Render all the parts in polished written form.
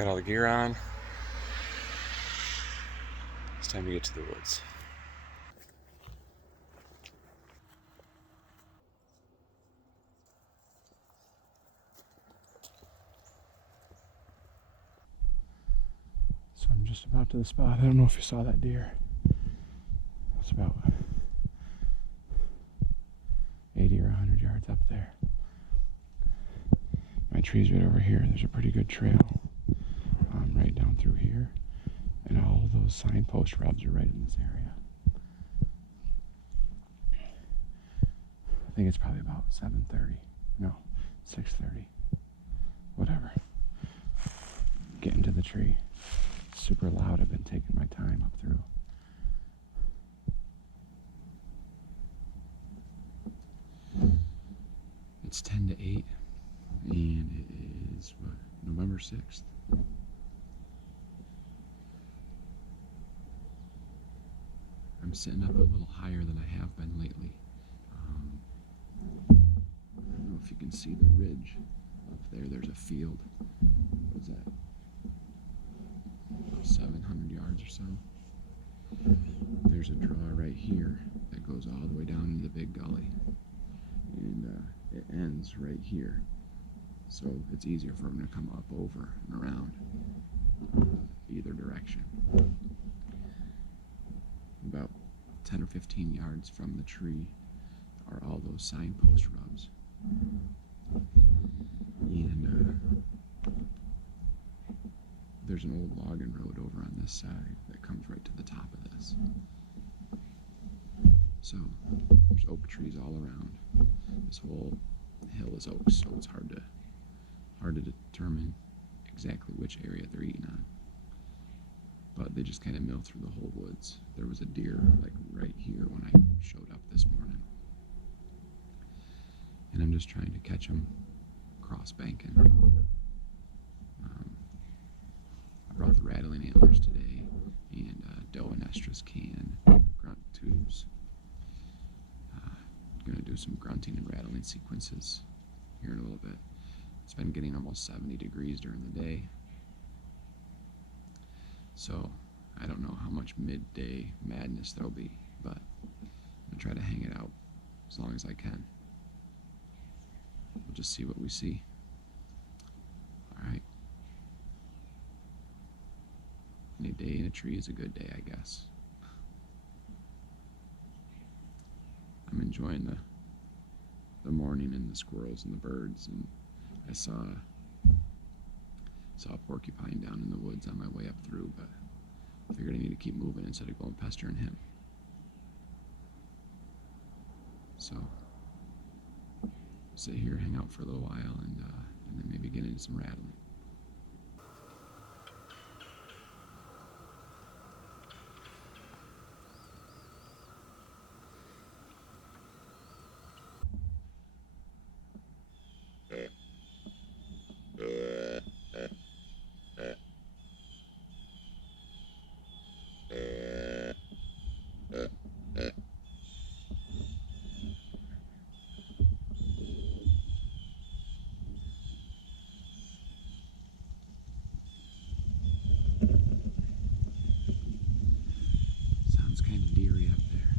Got all the gear on. It's time to get to the woods. So I'm just about to the spot. I don't know if you saw that deer. It's about 80 or 100 yards up there. My tree's right over here. There's a pretty good trail right down through here. And all of those signpost rubs are right in this area. I think it's probably about 7:30. No, 6:30. Whatever. Getting to the tree. It's super loud. I've been taking my time up through. It's 10 to 8, and it is, what, November 6th. I'm sitting up a little higher than I have been lately. I don't know if you can see the ridge up there. There's a field. What is that? 700 yards or so. There's a draw right here that goes all the way down into the big gully. And it ends right here. So it's easier for them to come up over and around either direction. About 10 or 15 yards from the tree are all those signpost rubs. And there's an old logging road over on this side that comes right to the top of this. So there's oak trees all around. This whole hill is oaks, so it's hard to determine exactly which area they're eating on. But they just kind of mill through the whole woods. There was a deer like right here when I showed up this morning. And I'm just trying to catch them cross banking. I brought the rattling antlers today and doe and estrus can, grunt tubes. Gonna do some grunting and rattling sequences here in a little bit. It's been getting almost 70 degrees during the day. So I don't know how much midday madness there'll be, but I'm gonna try to hang it out as long as I can. We'll just see what we see. All right. Any day in a tree is a good day, I guess. I'm enjoying the morning and the squirrels and the birds, and I saw a porcupine down in the woods on my way up through, but I figured I need to keep moving instead of going pestering him. So sit here, hang out for a little while, and then maybe get into some rattling. Sounds kind of deery up there.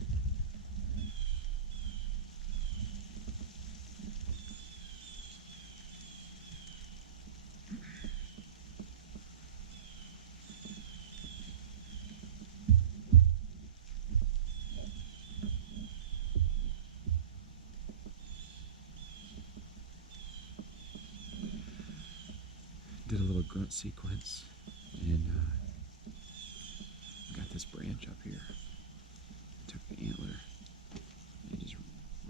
Did a little grunt sequence and got this branch up here. Took the antler and just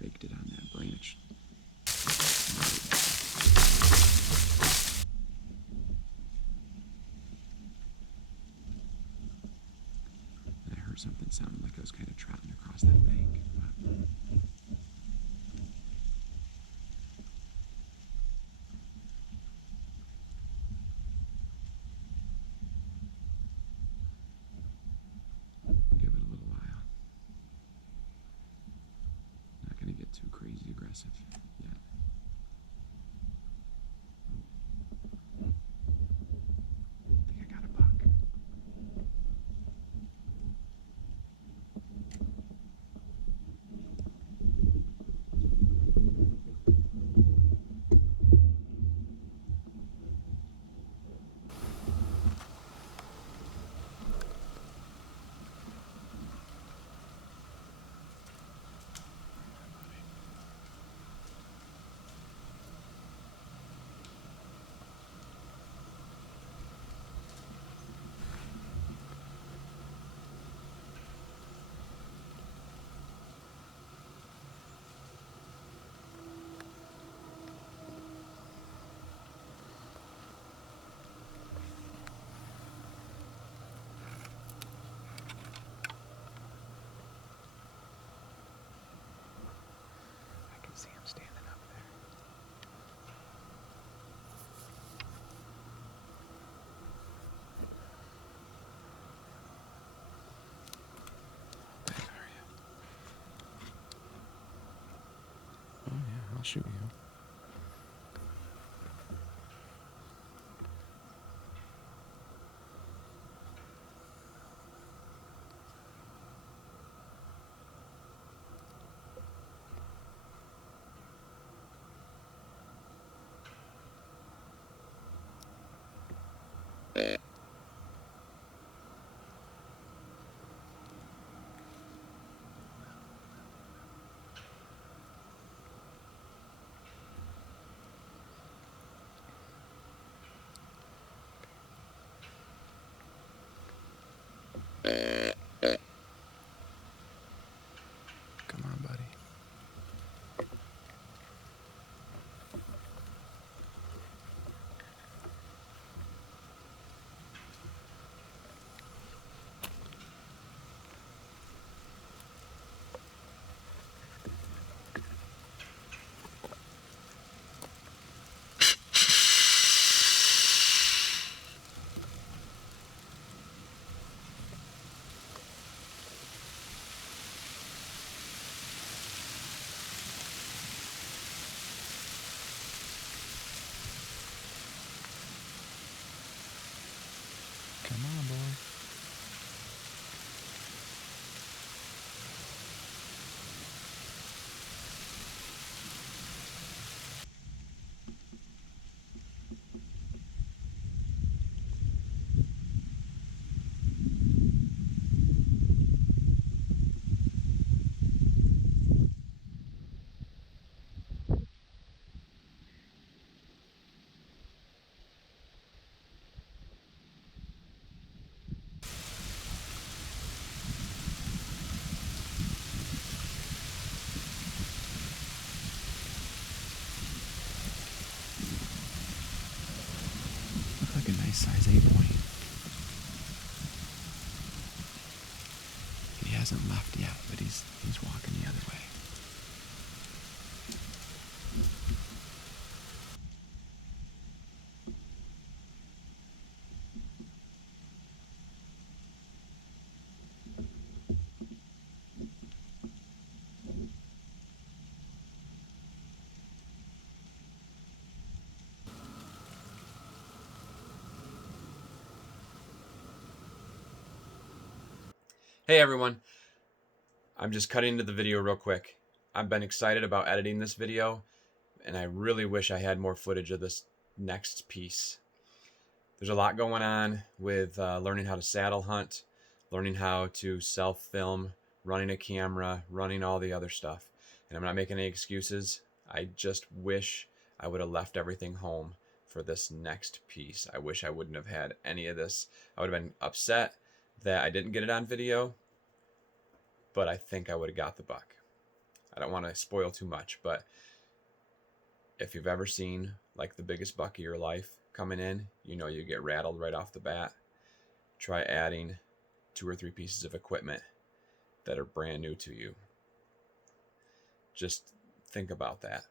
raked it on that branch. And I heard something sounding like I was kind of trotting across that bank. Too crazy aggressive yet. I'll shoot you. Come on, buddy. Come on, boy. Look like a nice size 8-point. He hasn't left yet, but he's walking the other way. Hey everyone, I'm just cutting into the video real quick. I've been excited about editing this video, and I really wish I had more footage of this next piece. There's a lot going on with learning how to saddle hunt, learning how to self-film, running a camera, running all the other stuff. And I'm not making any excuses. I just wish I would have left everything home for this next piece. I wish I wouldn't have had any of this. I would have been upset that I didn't get it on video, but I think I would have got the buck. I don't want to spoil too much, but if you've ever seen like the biggest buck of your life coming in, you know you get rattled right off the bat. Try adding 2 or 3 pieces of equipment that are brand new to you. Just think about that.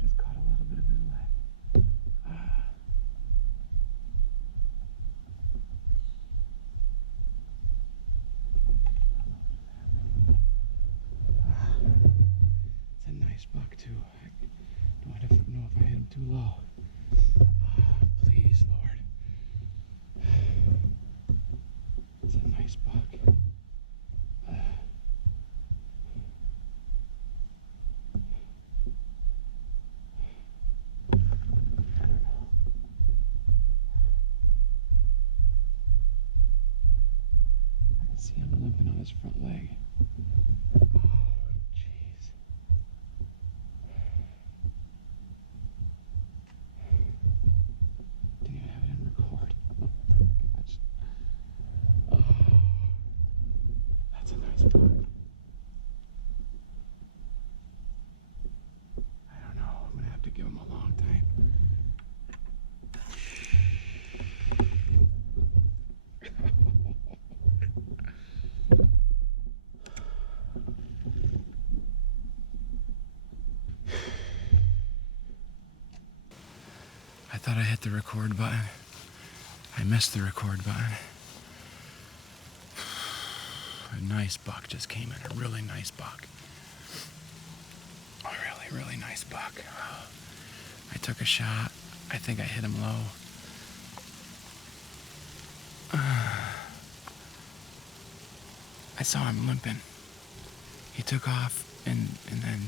Just caught a little bit of his leg. It's a nice buck too. I don't know if I hit him too low. Please, Lord. It's a nice buck. I can see him limping on his front leg. Oh, jeez. Didn't even have it in record. Gosh. Oh, that's a nice buck. I don't know. I'm gonna have to give him a long time. I thought I hit the record button. I missed the record button. A nice buck just came in. A really nice buck. A really, really nice buck. I took a shot. I think I hit him low. I saw him limping. He took off and then,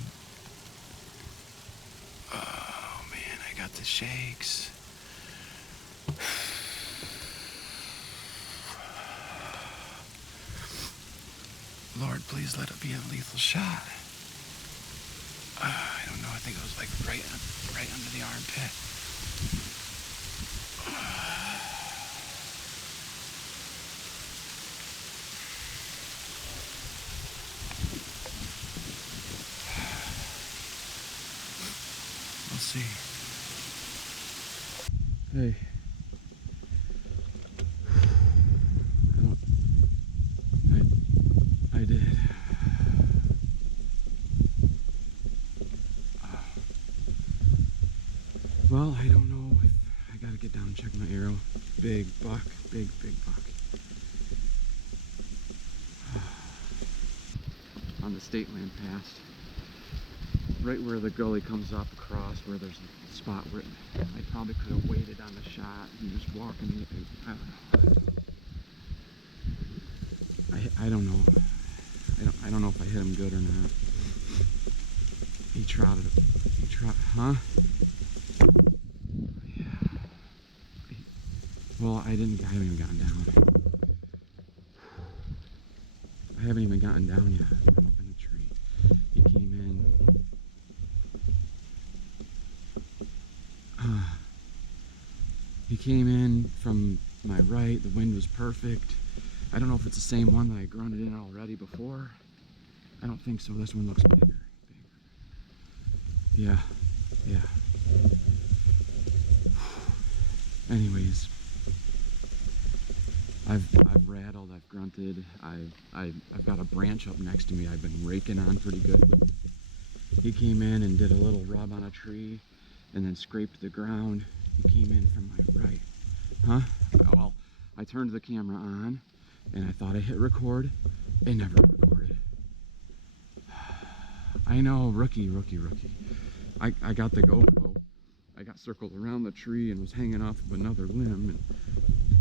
oh man, I got the shakes. Lord, please let it be a lethal shot. I don't know. I think it was like right under the armpit. We'll see. Hey. I did. Well, I don't know if I gotta get down and check my arrow. Big buck, big buck. On the state land pass, right where the gully comes up across, where there's a spot where I probably could have waited on the shot and just walking. I don't know. I don't know if I hit him good or not. He trotted, huh? Yeah. Well, I haven't even gotten down. I haven't even gotten down yet. I'm up in the tree. He came in. He came in from my right. The wind was perfect. I don't know if it's the same one that I grunted in already before. I don't think so. This one looks bigger. Yeah. Anyways, I've rattled, I've grunted, I've got a branch up next to me I've been raking on pretty good. He came in and did a little rub on a tree and then scraped the ground. He came in from my right. Huh? Well, I turned the camera on and I thought I hit record. It never recorded. I know, rookie. I got the GoPro. I got circled around the tree and was hanging off of another limb. And,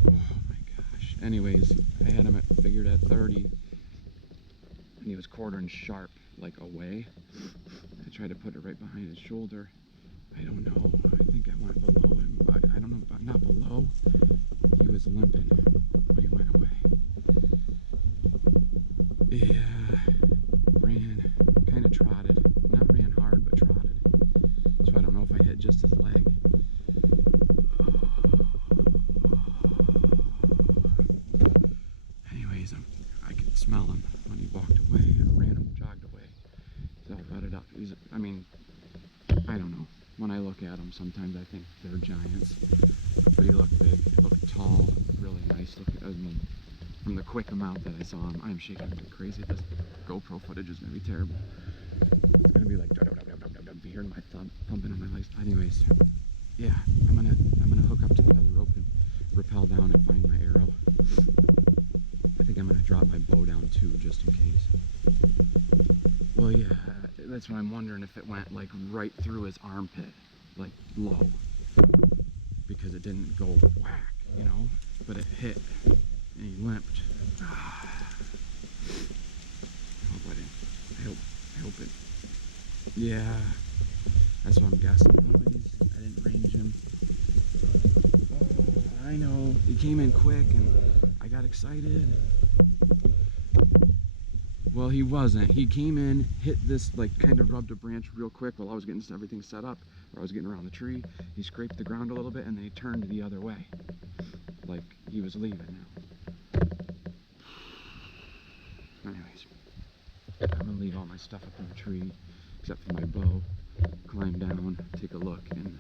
oh my gosh. Anyways, I had him figured at 30. And he was quartering sharp, like away. I tried to put it right behind his shoulder. I don't know. I think I went below him. I don't know, not below. He was limping when he went away. Yeah, ran, kind of trotted. Not ran hard, but trotted. So I don't know if I hit just his leg. Anyways, I could smell him when he walked away. I ran him, jogged away. So I butted up. I mean, I don't know. When I look at him, sometimes I think they're giants. But he looked big, he looked tall, really nice looking. I mean, from the quick amount that I saw him, I'm shaking like crazy. This GoPro footage is gonna be terrible. It's gonna be like be hearing my thumb thumping on my legs. Anyways, yeah, I'm gonna hook up to the other rope and rappel down and find my arrow. I think I'm gonna drop my bow down too, just in case. Well, yeah, that's what I'm wondering, if it went like right through his armpit, like low, because it didn't go whack, you know, but it hit and he limped. I hope it. Yeah, that's what I'm guessing. Anyways, I didn't range him. I know he came in quick and I got excited. Well, he wasn't. He came in, hit this, like kind of rubbed a branch real quick while I was getting everything set up, or I was getting around the tree. He scraped the ground a little bit and then he turned the other way, like he was leaving now. Anyways, I'm gonna leave all my stuff up in the tree, except for my bow, climb down, take a look, and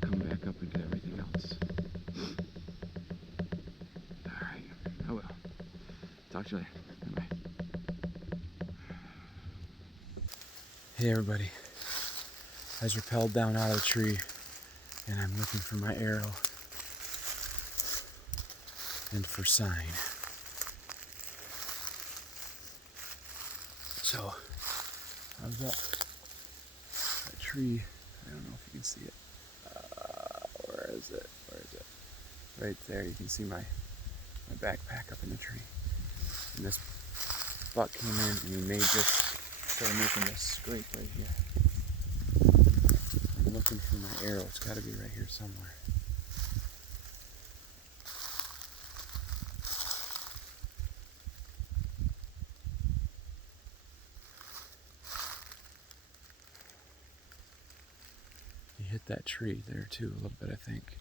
come back up and get everything else. Alright, I will. Talk to you later. Bye. Hey everybody, I was rappelled down out of the tree and I'm looking for my arrow and for sign. So I was up that tree. I don't know if you can see it. Where is it? Where is it? Right there. You can see my backpack up in the tree. And this buck came in and he started making this scrape right here. I'm looking for my arrow. It's got to be right here somewhere. He hit that tree there too a little bit, I think.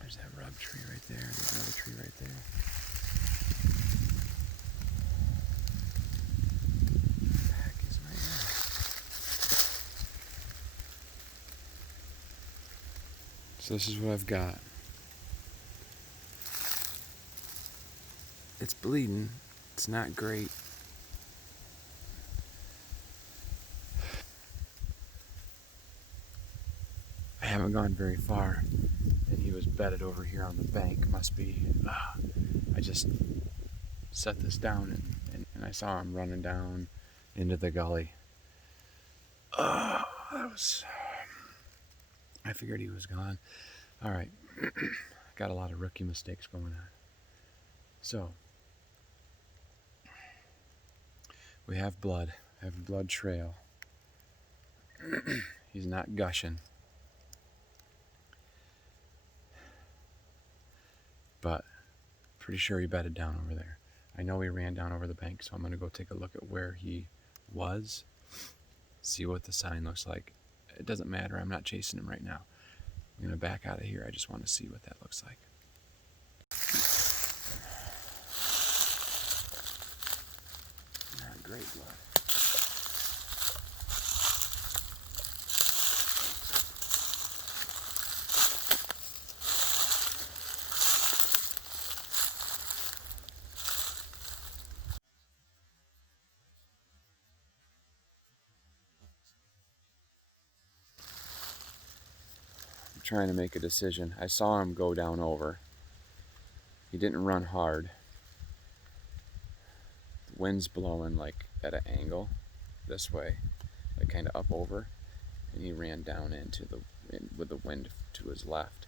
There's that rub tree right there. There's another tree right there. Where the heck is my arrow? So this is what I've got. It's bleeding. It's not great. I haven't gone very far, and he was bedded over here on the bank. Must be. I just set this down, and I saw him running down into the gully. That was. I figured he was gone. All right, got a lot of rookie mistakes going on. So we have blood. I have a blood trail. He's not gushing. But pretty sure he bedded down over there. I know he ran down over the bank, so I'm going to go take a look at where he was, see what the sign looks like. It doesn't matter. I'm not chasing him right now. I'm going to back out of here. I just want to see what that looks like. Not great blood. Trying to make a decision. I saw him go down over. He didn't run hard. The wind's blowing like at an angle this way, like kind of up over, and he ran down with the wind to his left.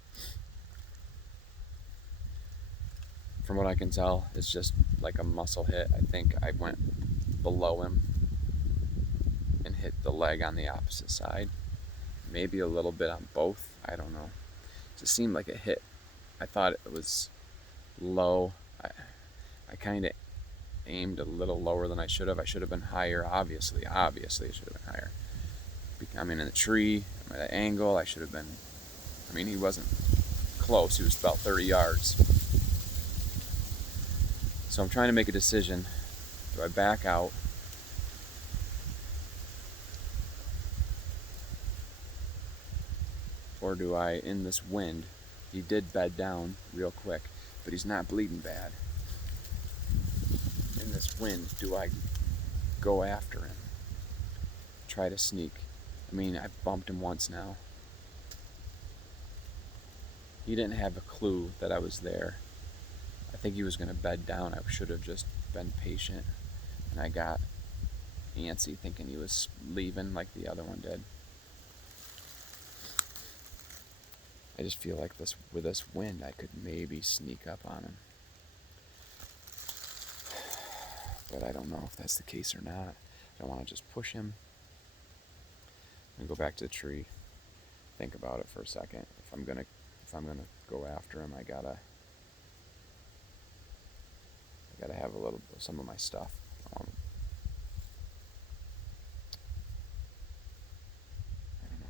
From what I can tell, it's just like a muscle hit. I think I went below him and hit the leg on the opposite side. Maybe a little bit on both. I don't know. It just seemed like a hit. I thought it was low. I kind of aimed a little lower than I should have. I should have been higher, obviously I should have been higher. I mean, in the tree, at that angle, I should have been, I mean, he wasn't close, he was about 30 yards. So I'm trying to make a decision. Do I back out? Or do I, in this wind, he did bed down real quick, but he's not bleeding bad. In this wind, do I go after him? Try to sneak. I mean, I've bumped him once now. He didn't have a clue that I was there. I think he was going to bed down. I should have just been patient. And I got antsy thinking he was leaving like the other one did. I just feel like this, with this wind, I could maybe sneak up on him. But I don't know if that's the case or not. I don't want to just push him. I'm gonna go back to the tree, think about it for a second. If I'm gonna go after him, I gotta have some of my stuff. I don't know.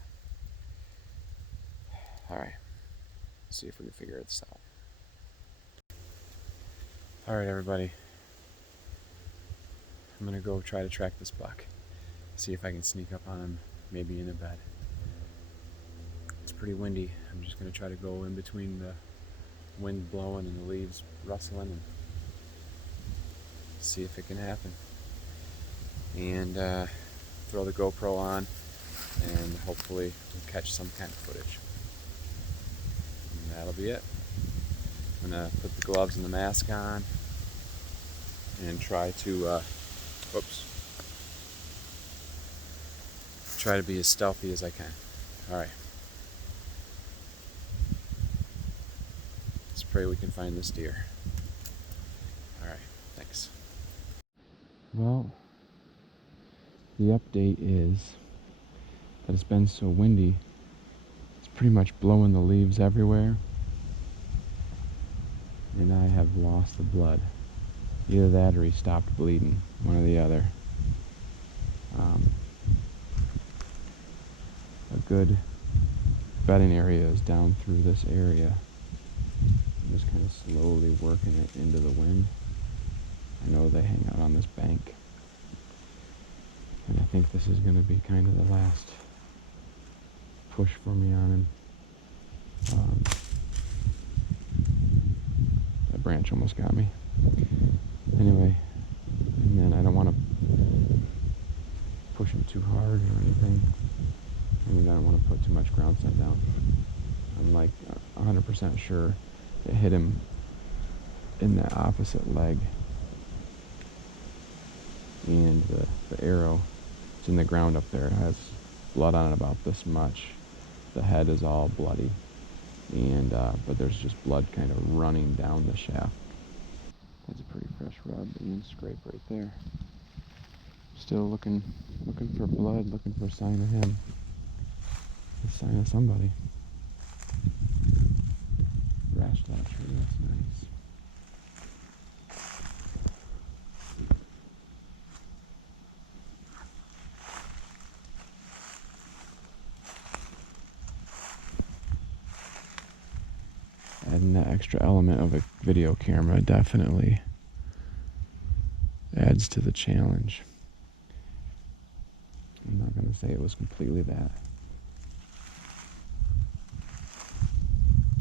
All right, see if we can figure this out. All right, everybody. I'm gonna go try to track this buck. See if I can sneak up on him, maybe in a bed. It's pretty windy. I'm just gonna try to go in between the wind blowing and the leaves rustling and see if it can happen. And throw the GoPro on and hopefully we'll catch some kind of footage. And that'll be it. I'm gonna put the gloves and the mask on and try to try to be as stealthy as I can. All right. Let's pray we can find this deer. All right, thanks. Well, the update is that it's been so windy, it's pretty much blowing the leaves everywhere, and I have lost the blood. Either that or he stopped bleeding, one or the other. A good bedding area is down through this area. I'm just kind of slowly working it into the wind. I know they hang out on this bank. And I think this is going to be kind of the last push for me on him. That branch almost got me. Anyway, and then I don't want to push him too hard or anything. I mean, I don't want to put too much ground scent down. I'm like 100% sure it hit him in that opposite leg. And the arrow, it's in the ground up there. It has blood on it about this much. The head is all bloody. And but there's just blood kind of running down the shaft. That's a pretty fresh rub and scrape right there. Still looking for blood, looking for a sign of him. A sign of somebody. Thrashed out tree, that's nice. Adding that extra element of a video camera definitely adds to the challenge. I'm not going to say it was completely that.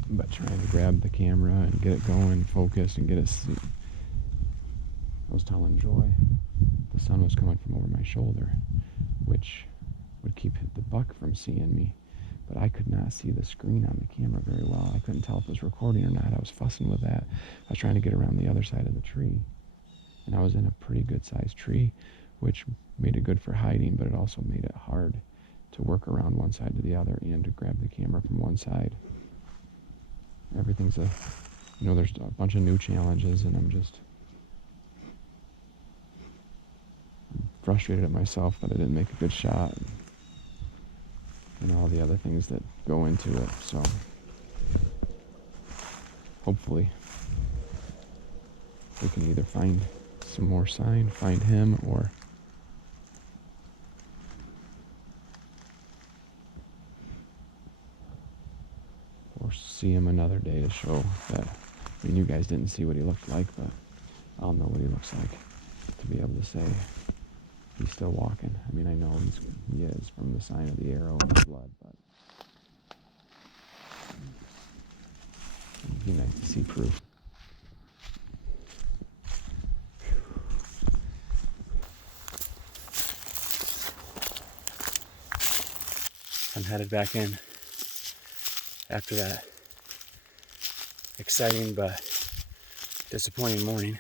But trying to grab the camera and get it going, focused, and get it see. I was telling Joy the sun was coming from over my shoulder, which would keep the buck from seeing me. But I could not see the screen on the camera very well. I couldn't tell if it was recording or not. I was fussing with that. I was trying to get around the other side of the tree. And I was in a pretty good sized tree, which made it good for hiding, but it also made it hard to work around one side to the other and to grab the camera from one side. Everything's there's a bunch of new challenges, and I'm frustrated at myself that I didn't make a good shot. And all the other things that go into it. So hopefully we can either find some more sign, find him, or see him another day to show that. I mean, you guys didn't see what he looked like, but I'll know what he looks like to be able to say he's still walking. I mean, I know he is from the sign of the arrow and the blood, but it'd be nice to see proof. I'm headed back in after that exciting but disappointing morning.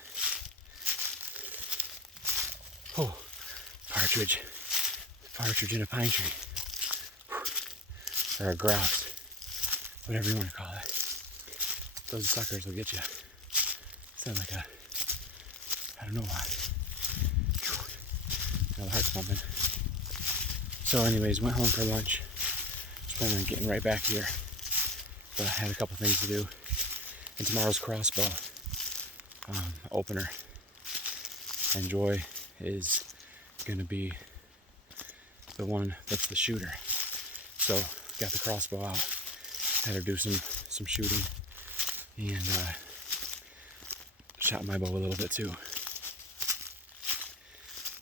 Oh, partridge. Partridge in a pine tree. Or a grouse. Whatever you want to call it. Those suckers will get you. Sound like I don't know why. Now the heart's pumping. So anyways, went home for lunch. Was planning on getting right back here. But I had a couple things to do. And tomorrow's crossbow opener. And Joy is going to be the one that's the shooter. So got the crossbow out. Had her do some shooting. And shot my bow a little bit too.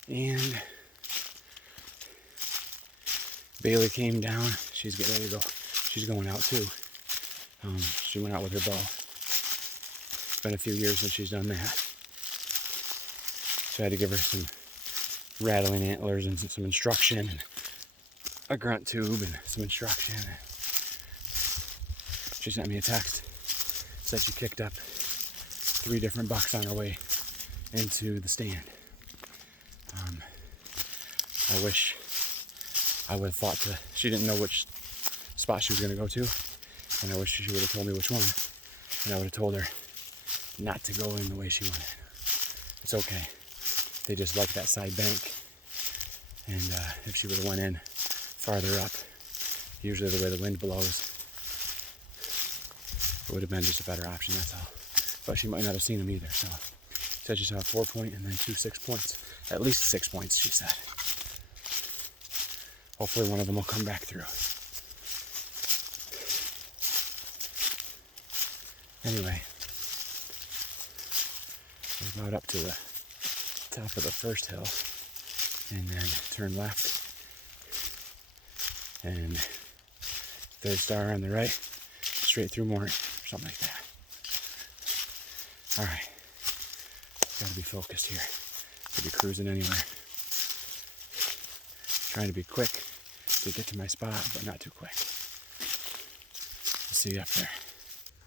And Bailey came down. She's getting ready to go. She's going out too. She went out with her bow. It's been a few years since she's done that. So I had to give her some rattling antlers and some instruction, and a grunt tube and some instruction. She sent me a text. Said she kicked up 3 different bucks on her way into the stand. I wish I would have thought she didn't know which spot she was going to go to, and I wish she would have told me which one, and I would have told her not to go in the way she wanted. It's okay. They just like that side bank, and if she would have went in farther up, usually the way the wind blows, it would have been just a better option, that's all. But she might not have seen them either, so said she saw a 4-point and then 2 6-points. At least 6 points, she said. Hopefully one of them will come back through. Anyway, we're about up to the top of the first hill, and then turn left, and third star on the right, straight through more, or something like that. All right, gotta be focused here. Could be cruising anywhere. Trying to be quick to get to my spot, but not too quick. I'll see you up there.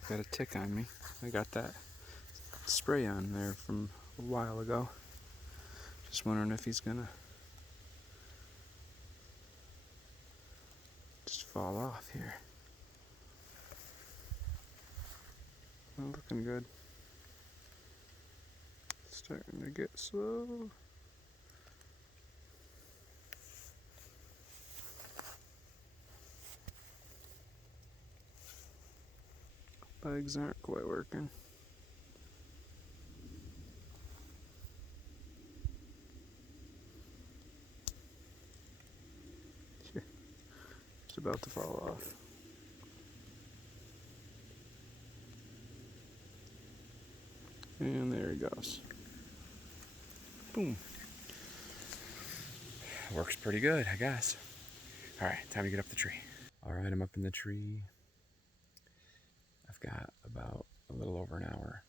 Got a tick on me. I got that spray on there from a while ago. Just wondering if he's gonna just fall off here. Not looking good. Starting to get slow. Legs aren't quite working. It's about to fall off. And there he goes. Boom. Works pretty good, I guess. All right, time to get up the tree. All right, I'm up in the tree. I've got about a little over an hour.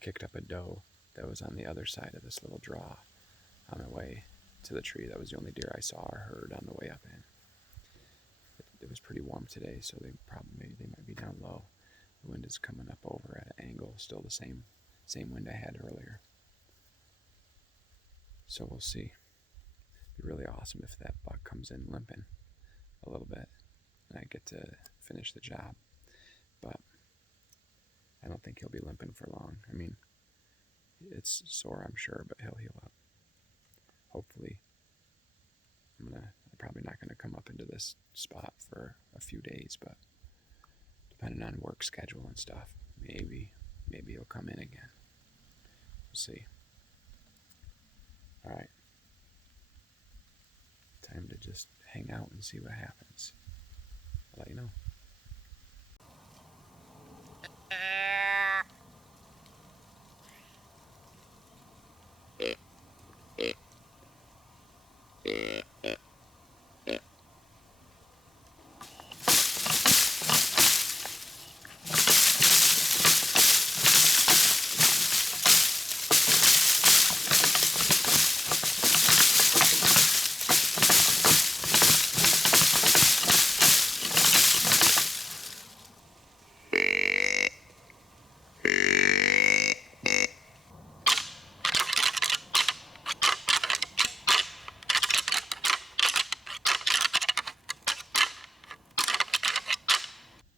Kicked up a doe that was on the other side of this little draw on my way to the tree. That was the only deer I saw or heard on the way up in. It was pretty warm today, so they might be down low. The wind is coming up over at an angle, still the same wind I had earlier. So we'll see. It'd be really awesome if that buck comes in limping a little bit and I get to finish the job. But I don't think he'll be limping for long. I mean, it's sore, I'm sure, but he'll heal up. Hopefully. I'm probably not gonna come up into this spot for a few days, but depending on work schedule and stuff, maybe. maybe he'll come in again. We'll see. All right. Time to just hang out and see what happens. I'll let you know.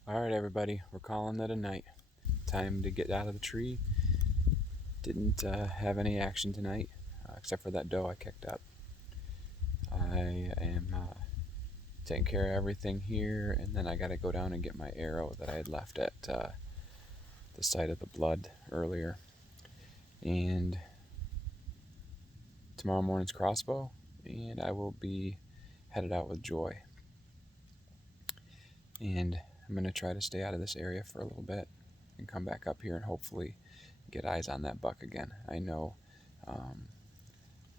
All right, everybody, we're calling it a night. Time to get out of the tree. Didn't have any action tonight, except for that doe I kicked up. I am taking care of everything here, and then I got to go down and get my arrow that I had left at the site of the blood earlier. And tomorrow morning's crossbow, and I will be headed out with Joy. And I'm going to try to stay out of this area for a little bit and come back up here and hopefully get eyes on that buck again. I know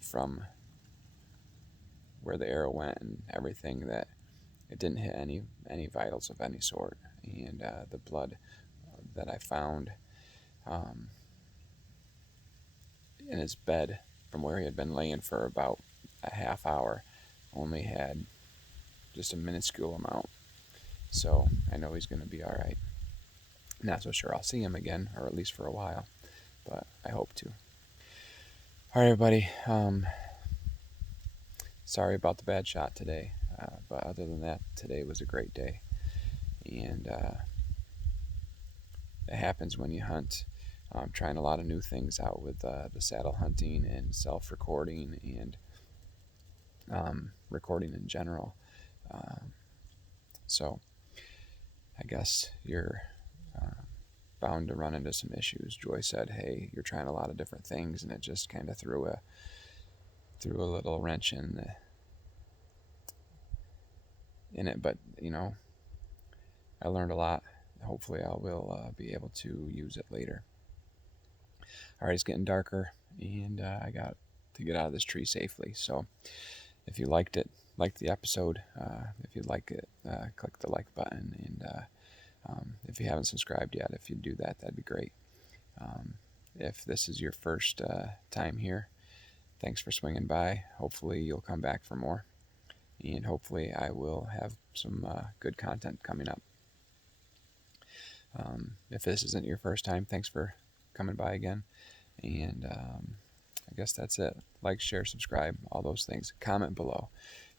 from where the arrow went and everything that it didn't hit any vitals of any sort. And the blood that I found in his bed from where he had been laying for about a half hour only had just a minuscule amount. So I know he's going to be all right. Not so sure I'll see him again, or at least for a while, but I hope to. All right, everybody. Sorry about the bad shot today, but other than that, today was a great day. And it happens when you hunt. I'm trying a lot of new things out with the saddle hunting and self-recording and recording in general. So I guess you're bound to run into some issues. Joy said, hey, you're trying a lot of different things, and it just kind of threw a little wrench in it. But, you know, I learned a lot. Hopefully I will be able to use it later. All right, it's getting darker, and I got to get out of this tree safely. So if you liked the episode, if you like it, click the like button. And if you haven't subscribed yet, if you do that, that'd be great. If this is your first time here, thanks for swinging by. Hopefully you'll come back for more, and hopefully I will have some good content coming up. If this isn't your first time, thanks for coming by again. And I guess that's it. Like, share, subscribe, all those things. Comment below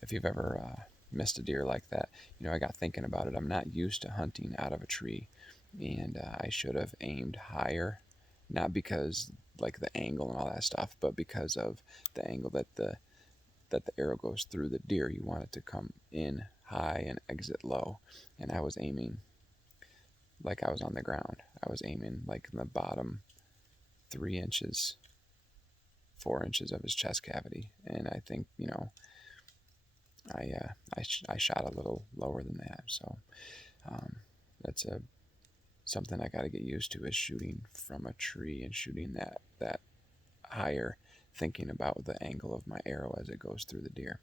if you've ever missed a deer like that. You know, I got thinking about it. I'm not used to hunting out of a tree, and I should have aimed higher, not because like the angle and all that stuff, but because of the angle that the arrow goes through the deer. You want it to come in high and exit low, and I was aiming like I was on the ground. I was aiming like in the bottom 3 inches, 4 inches of his chest cavity, and I think, you know, I shot a little lower than that. So that's something I got to get used to, is shooting from a tree and shooting that higher, thinking about the angle of my arrow as it goes through the deer.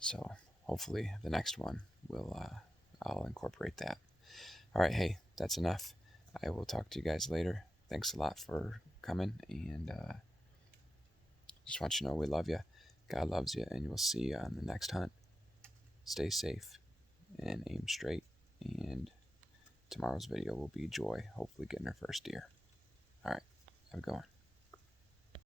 So hopefully the next one I'll incorporate that. All right, hey, that's enough. I will talk to you guys later. Thanks a lot for coming, and just want you to know we love you. God loves you, and we'll see you on the next hunt. Stay safe and aim straight, and tomorrow's video will be Joy hopefully getting her first deer. All right, have a good one.